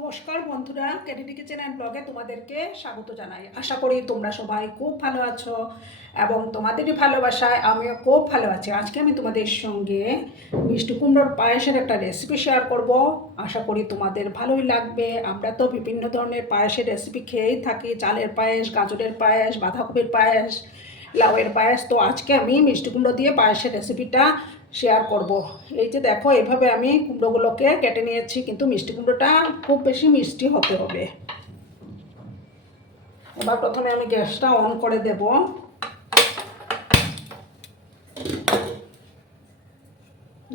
নমস্কার বন্ধুরা ক্যাডিডি kitchen and ব্লগে তোমাদেরকে স্বাগত জানাই। আশা করি তোমরা সবাই খুব ভালো আছো এবং তোমাদেরই ভালোবাসায় আমিও খুব ভালো আছি। আজকে আমি তোমাদের সঙ্গে মিষ্টি কুমড়োর পায়েসের একটা রেসিপি শেয়ার করব। আশা করি তোমাদের ভালোই লাগবে। আমরা তো বিভিন্ন ধরনের পায়েসের রেসিপি খেয়েই থাকি। চালের পায়েস, গাজরের পায়েস, বাঁধাকপির পায়েস, লাউয়ের পায়েস। তো আজকে আমি মিষ্টি কুমড়ো দিয়ে পায়েসের রেসিপিটা শেয়ার করব। এই যে দেখো, এভাবে আমি কুমড়োগুলোকে কেটে নিয়েছি, কিন্তু মিষ্টি কুমড়োটা খুব বেশি মিষ্টি হতে হবে। এবার প্রথমে আমি গ্যাসটা অন করে দেব।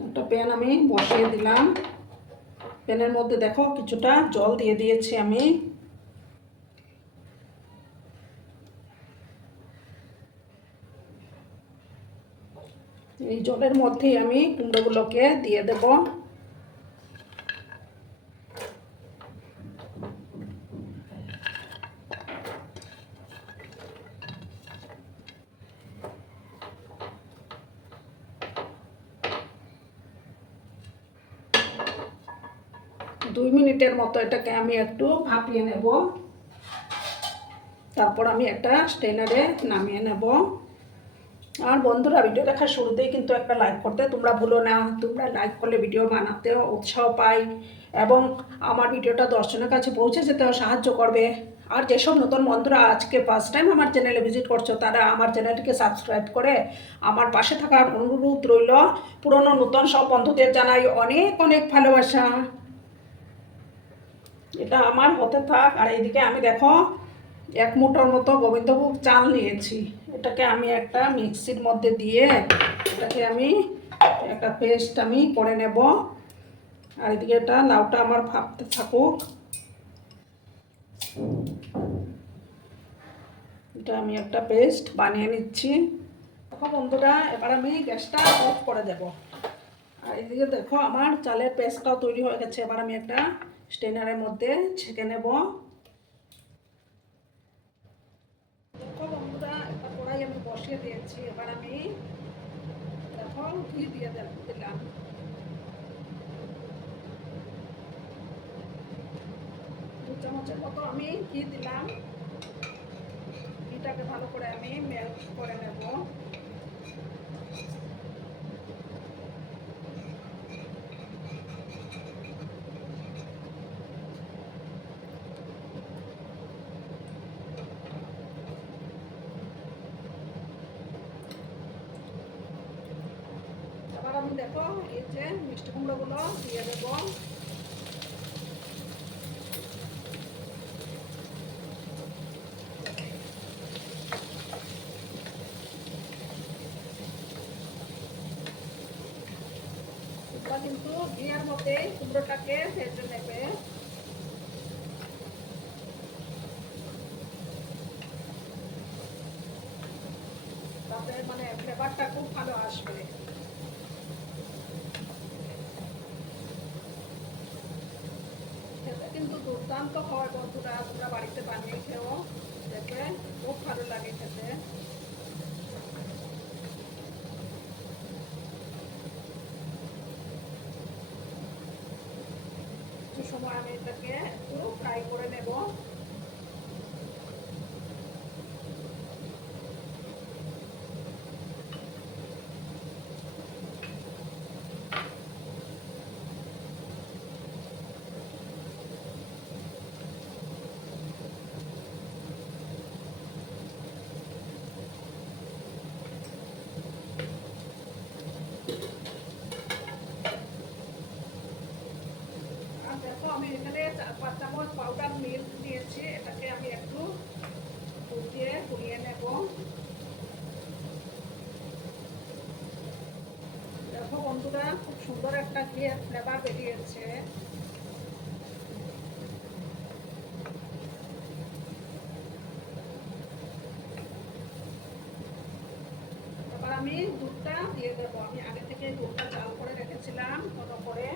একটা প্যান আমি বসিয়ে দিলাম। প্যানের মধ্যে দেখো, কিছুটা জল দিয়ে দিয়েছি আমি। এই জলের মধ্যেই আমি কুমড়োগুলোকে দিয়ে দেব। দুই মিনিটের মতো এটাকে আমি একটু ভাপিয়ে নেব। তারপর আমি একটা স্টেনারে নামিয়ে নেব। আর বন্ধুরা, ভিডিও দেখার শুরুতেই কিন্তু একটা লাইক করতে। তোমরা ভুলো না, তোমরা লাইক করলে ভিডিও বানাতেও উৎসাহ পাই এবং আমার ভিডিওটা দর্শনের কাছে পৌঁছে যেতেও সাহায্য করবে। আর যেসব নতুন বন্ধুরা আজকে ফার্স্ট টাইম আমার চ্যানেলে ভিজিট করছ, তারা আমার চ্যানেলটিকে সাবস্ক্রাইব করে আমার পাশে থাকার অনুরোধ রইল। পুরনো নতুন সব বন্ধুদের জানাই অনেক অনেক ভালোবাসা। এটা আমার হতে থাক। আর এইদিকে আমি দেখো এক মুঠোর মতো গোবিন্দভোগ চাল নিয়েছি। এটাকে আমি একটা মিক্সির মধ্যে দিয়ে এটাকে আমি একটা পেস্ট আমি করে নেব। আর এদিকে এটা লাউটা আমার ভাবতে থাকুক। এটা আমি একটা পেস্ট বানিয়ে নিচ্ছি। দেখো বন্ধুরা, এবার আমি গ্যাসটা অফ করে দেব। আর এদিকে দেখো, আমার চালের পেস্টটাও তৈরি হয়ে গেছে। এবার আমি একটা স্টেনারের মধ্যে ছেঁকে নেব দেখো বন্ধুরা একটা কড়াই আমি বসিয়ে দিয়েছি, এবার আমি এখন ঘি দিয়ে দিলাম। দু চামচের মতো আমি ঘি দিলাম। ঘিটাকে ভালো করে আমি মেল্ট করে নেব। দেখো এই যে মিষ্টি কুমড়োগুলো দিয়ে দেবো কিন্তু ঘিয়ের মধ্যে কুমড়োটাকে ভেজে নেবে তাতে মানে ফ্লেভারটা খুব ভালো আসবে খেতে কিন্তু দুর্দান্ত হয় বন্ধুরা, তোমরা বাড়িতে বানিয়ে খেও। দেখে খুব ভালো লাগে খেতে। সময় আমি এটাকে একটু ফ্রাই করে নেব আর দেখো আমি এখানে চার পাঁচ চামচ পাউডার মিল্ক দিয়েছি এটাকে আমি একটু দুধ দিয়ে গুলিয়ে নেব দেখো বন্ধুরা খুব সুন্দর একটা ফ্লেভার বেরিয়েছে। আমি দুধটা দিয়ে দেবো। আমি আগে থেকে দুধটা চাল করে রেখেছিলাম কোনো করে।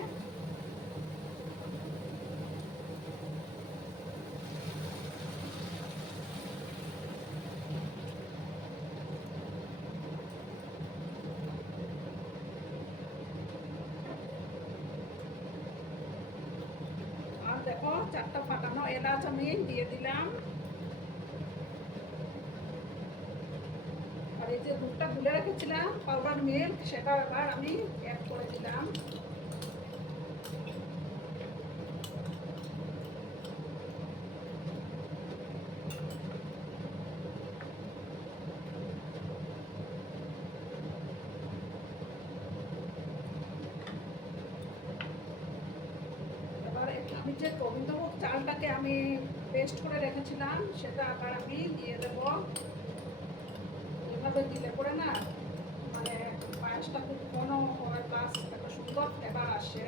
দেখো, চারটা ফাটানো, এলাচ আমি দিয়ে দিলাম। আর এই যে দুধটা গুলে রেখেছিলাম, পাউডার মিল্ক, সেটা এবার আমি অ্যাড করে দিলাম এবার এই- আমি যে গোবিন্দভোগ চালটাকে আমি পেস্ট করে রেখেছিলাম, সেটা আবার আমি দিয়ে দেব। এভাবে দিলে পরে না মানে পায়েসটা খুব ঘন হয় প্লাস একটা সুন্দর ফ্লেভার আসে।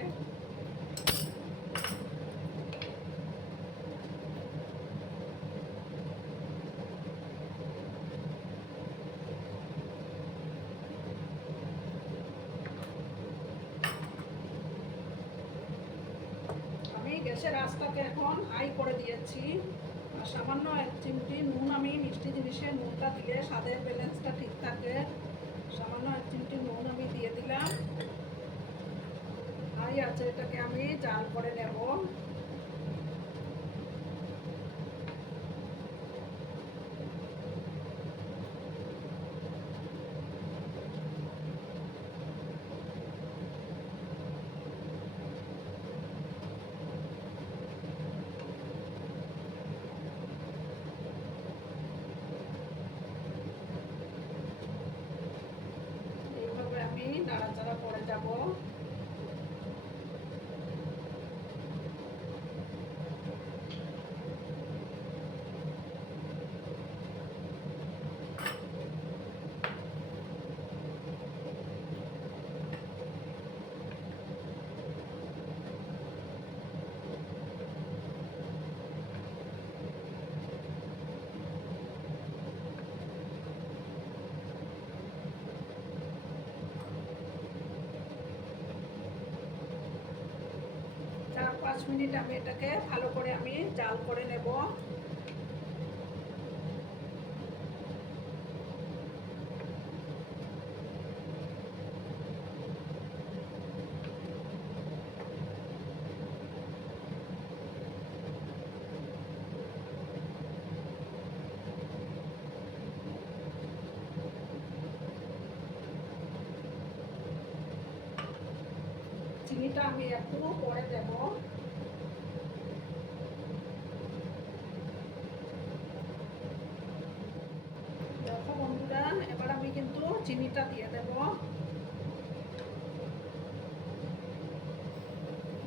আমি রাস্তাকে এখন হাই করে দিয়েছি। আর সামান্য এক চিমটি নুন আমি, মিষ্টি জিনিসে নুনটা দিলে স্বাদের ব্যালেন্সটা ঠিক থাকে। সামান্য এক চিমটি নুন আমি দিয়ে দিলাম। আই আছে এটাকে আমি জাল করে নেব এইভাবে আমি নাড়াচাড়া পরে যাব। মিনিট আমি এটাকে ভালো করে আমি জাল করে নেব। চিনিটা আমি একটু পরে দেব দেখো বন্ধুরা এবার আমি কিন্তু চিনিটা দিয়ে দেব।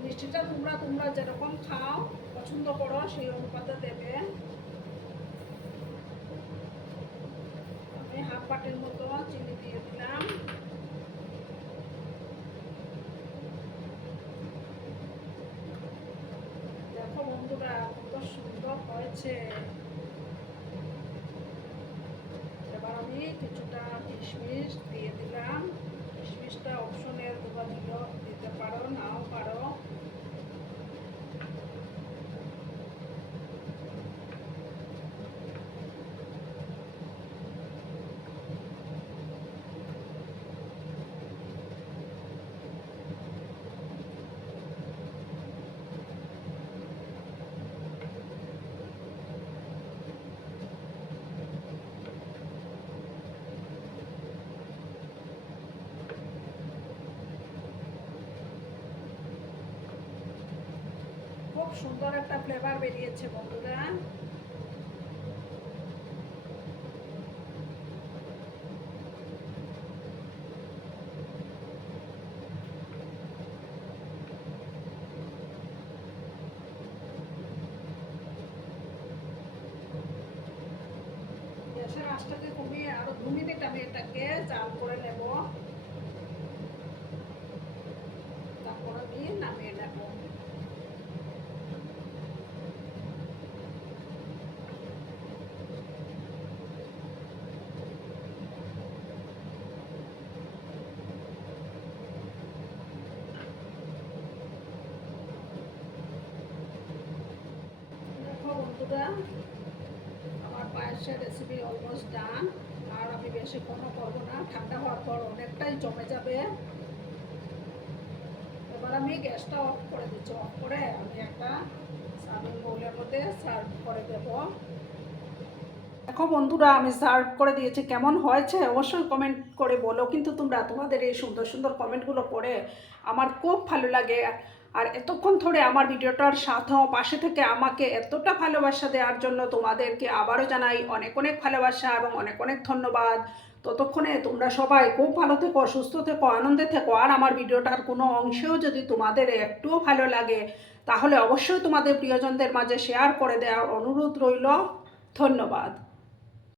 মিষ্টিটা তোমরা তোমরা যেরকম খাও, পছন্দ করো, সেই অনুপাতে দেবে। আমি হাফ বাটির মতো চিনি দিয়ে দিলাম। দেখো বন্ধুরা, কত সুন্দর হয়েছে এবার আমি কিছুটা কিশমিশ দিয়ে দিলাম। কিশমিশটা অপশনের দেওয়া দিল দিতে পারো নাও পারো। খুব সুন্দর একটা ফ্লেভার বেরিয়েছে বন্ধুরা। গ্যাসের আরও জাল করে নামিয়ে নেব দেখো আমার পায়েসের রেসিপি অলমোস্ট ডান আর আমি বেশিক্ষণও করব না, ঠান্ডা হওয়ার পর অনেকটাই জমে যাবে। এবার আমি গ্যাসটা অফ করে দিচ্ছি। অফ করে আমি একটা মধ্যে সার্ভ করে দেব। দেখো বন্ধুরা, আমি সার্ভ করে দিয়েছি। কেমন হয়েছে অবশ্যই কমেন্ট করে বলো। কিন্তু তোমরা তোমাদের এই সুন্দর সুন্দর কমেন্টগুলো পড়ে আমার খুব ভালো লাগে। আর এতক্ষণ ধরে আমার ভিডিওটার সাথে পাশে থেকে আমাকে এতটা ভালোবাসা দেওয়ার জন্য তোমাদেরকে আবারও জানাই অনেক অনেক ভালোবাসা এবং অনেক অনেক ধন্যবাদ। ততক্ষণে তোমরা সবাই খুব ভালো থেকো, সুস্থ থেকো, আনন্দে থেকো। আর আমার ভিডিওটার কোনো অংশেও যদি তোমাদের একটুও ভালো লাগে, তাহলে অবশ্যই তোমাদের প্রিয়জনদের মাঝে শেয়ার করে দেওয়ার অনুরোধ রইল। ধন্যবাদ।